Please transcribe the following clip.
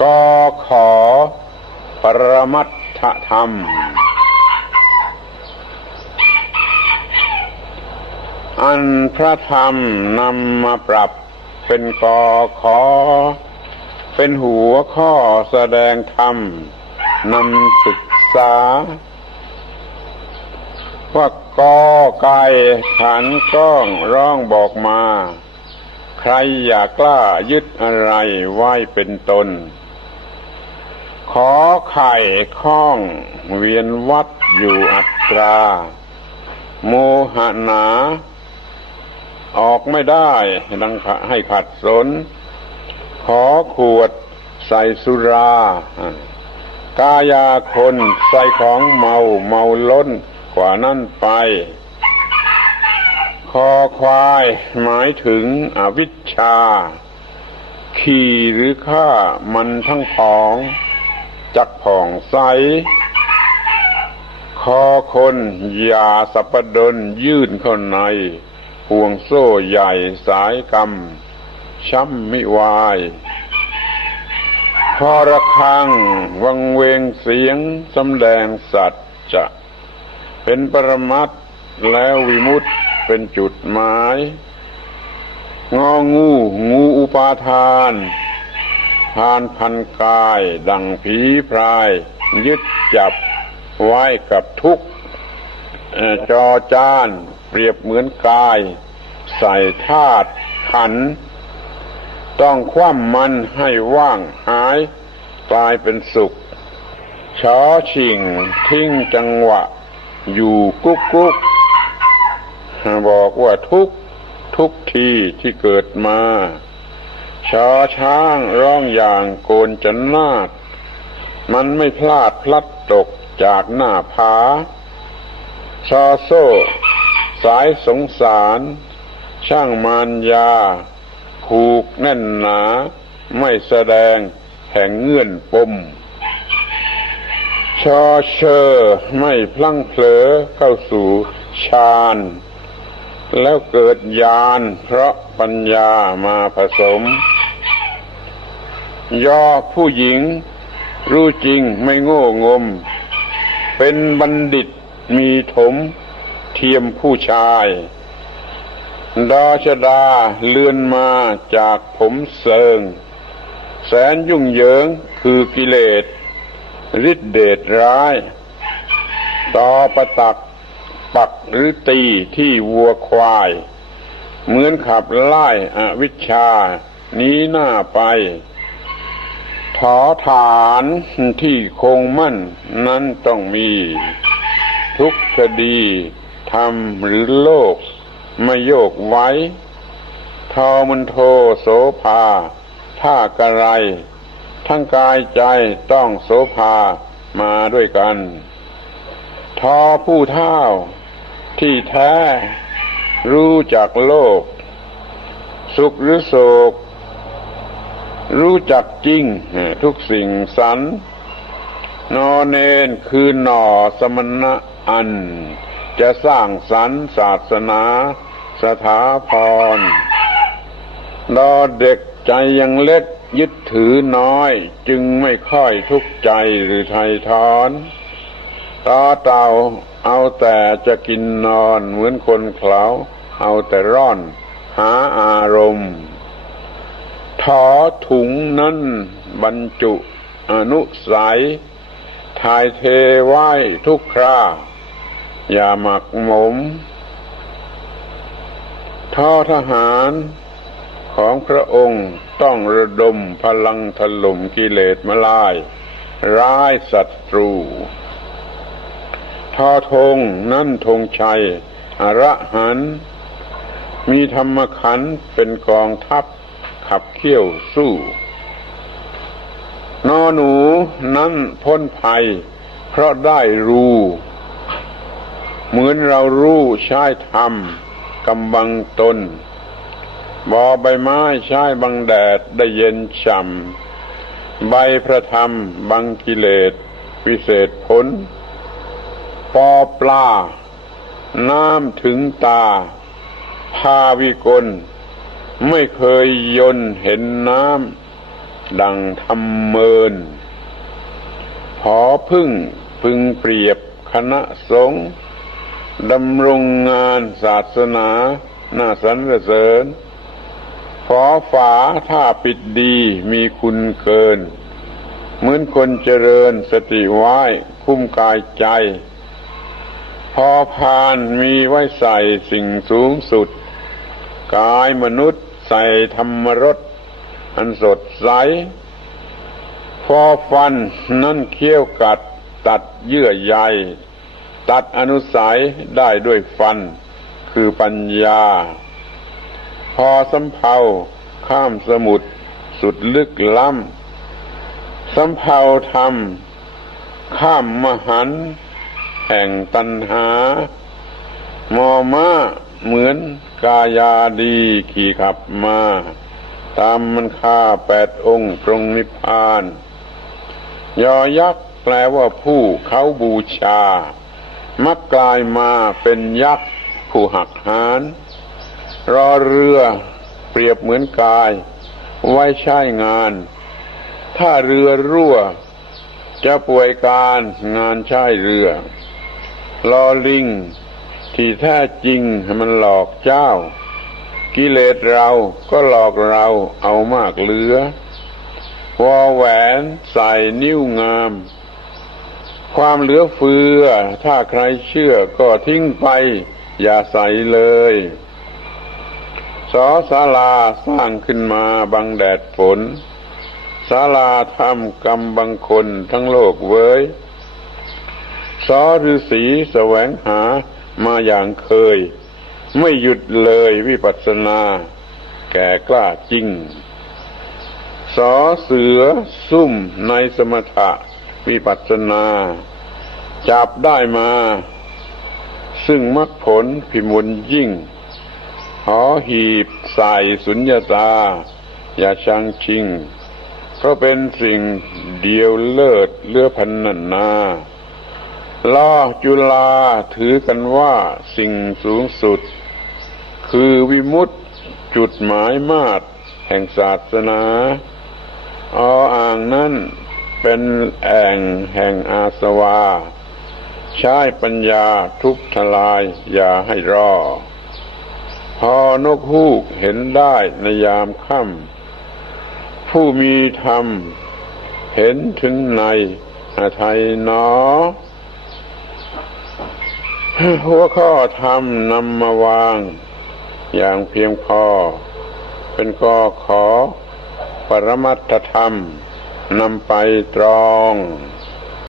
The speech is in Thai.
ก็ขอปรมัตถธรรม อันพระธรรมนำมาปรับเป็นกอขอ เป็นหัวข้อแสดงธรรมนำศึกษาว่ากอไก่ขันก้องร้องบอกมา ใครอยากกล้ายึดอะไรไว้เป็นตน ขอไข่ข้องเวียนวัดอยู่อัตรา โมหะหนา ออกไม่ได้ดังให้ขัดสน ขอขวดใส่สุรากายาคนใส่ของเมาเมาล้น กว่านั่นไป คอควายหมายถึงอวิชชา ขี่หรือฆ่ามันทั้งผองจักผ่องใส คอคนอย่าสัปดนยื่นเข้าในห่วงโซ่ใหญ่สายกรรม ช้ำมิวายพอระคังวังเวงเสียงสำแดงสัจจะ เป็นปรมัตถ์แล้ววิมุตติเป็นจุดหมาย งองู งูอุปาทานทานพันกาย ดังผีพราย ยึดจับไว้กับทุกข์เอ่อจอจาน เปรียบเหมือนกาย ใส่ธาตุขัน ต้องคว่ำมันให้ว่างหาย กลายเป็นสุขชอชิงทิ้งจังหวะ อยู่กุ๊กกุ๊กบอกว่าทุกทุกทีที่เกิดมาชอช้างร้องอย่างโกนจันนาดมันไม่พลาดพลัดตกจากหน้าผาชอโซ่สายสงสาร ช่างมารยา ผูกแน่นหนา ไม่แสดงแห่งเงื่อนปม ชอเชอไม่พลั้งเผลอเข้าสู่ฌานแล้วเกิดญาณเพราะปัญญามาผสม ยอผู้หญิง รู้จริงไม่โง่งม เป็นบัณฑิตมีถม เทียมผู้ชายดาชดาเลื่อนมาจากผมเซิง แสนยุ่งเหยิงคือกิเลส ฤทธิเดชร้าย ต่อประตักปักหรือตีที่วัวควาย เหมือนขับไล่อวิชชา นี้หน้าไปถอฐานที่คงมั่นนั้นต้องมี ทุกคดีทำหรือโลกไม่โยกไว้ ทอมันโทโสภาท่ากระไร ทั้งกายใจต้องโสภามาด้วยกัน ทอผู้เท่าที่แท้ รู้จักโลก สุขหรือโศก รู้จักจริง ทุกสิ่งสรรนอเนนคือหน่อสมณะอัน จะสร้างสรรศาสนาสถาพรดอเด็กใจยังเล็ก ยึดถือน้อยจึงไม่ค่อยทุกข์ใจหรือไทยทอนตาเต่าเอาแต่จะกินนอนเหมือนคนเขาเอาแต่ร่อน หาอารมณ์ถอถุงนั้นบรรจุอนุสัยถ่ายเทไว้ทุกครา อย่าหมักหมมท่อทหาร ของพระองค์ต้องระดมพลังถล่มกิเลสมาลาย ร้ายศัตรูทอธงนั่นธงชัยอระหัน มีธรรมขันเป็นกองทัพขับเคี่ยวสู้นอหนูนั้นพ้นภัย เพราะได้รู้ เหมือนเรารู้ใช้ธรรมกำบังตน บอใบไม้ใช้บังแดดได้เย็นฉ่ำใบพระธรรมบังกิเลสวิเศษผล ปอปลา น้ำถึงตา พาวิกล ไม่เคยยนเห็นน้ำ ดังทำเมิน ขอพึ่งพึงเปรียบคณะสงฆ์ดำรงงานศาสนาน่าสรรเสริญ ขอฝาถ้าปิดดีมีคุณเกิน เหมือนคนเจริญสติไว้คุ้มกายใจ พอพานมีไว้ใส่สิ่งสูงสุด กายมนุษย์ใส่ธรรมรสอันสดใส พอฟันนั่นเคี้ยวกัดตัดเยื่อใยตัดอนุสัยได้ด้วยฟันคือปัญญา อสำเภาข้ามสมุทรสุดลึกล้ำสำเภาธรรม ข้ามมหัน แห่งตัณหา มอม้าเหมือนกายาดีขี่ขับมา ตามมันฆ่าแปดองค์ตรงนิพพาน ยอยักษ์แปลว่าผู้เขาบูชา มักกลายมาเป็นยักษ์ผู้หักหาน รอเรือเปรียบเหมือนกาย ไว้ใช้งาน ถ้าเรือรั่ว จะป่วยการงานใช้เรือลอลิง ที่แท้จริงมันหลอกเจ้า กิเลสเราก็หลอกเราเอามากเหลือวอแหวนใส่นิ้วงาม ความเหลือเฟือ ถ้าใครเชื่อก็ทิ้งไป อย่าใส่เลย สอศาลาสร้างขึ้นมาบังแดดฝนศาลาทำกรรมบางคนทั้งโลกเว้ยสอฤาษีแสวงหามาอย่างเคย ไม่หยุดเลยวิปัสสนา แก่กล้าจริง สอเสือซุ่มในสมถะวิปัสสนา จับได้มา ซึ่งมรรคผลพิมลยิ่ง หอหีบใส่สุญญาตา อย่าชังชิงเพราะเป็นสิ่งเดียวเลิศเลือพันนันนาลอจุลาถือกันว่าสิ่งสูงสุด คือวิมุตติจุดหมายมาตรแห่งศาสนาออ่างนั้นเป็นแอ่งแห่งอาสวา ใช้ปัญญาทุบทลายอย่าให้รอ พอนกฮูกเห็นได้ในยามค่ำผู้มีธรรม เห็นถึงในอาไทยหนอ หัวข้อธรรมนำมาวาง อย่างเพียงพอ เป็นก็ขอ ปรมัตถธรรมนำไปตรอง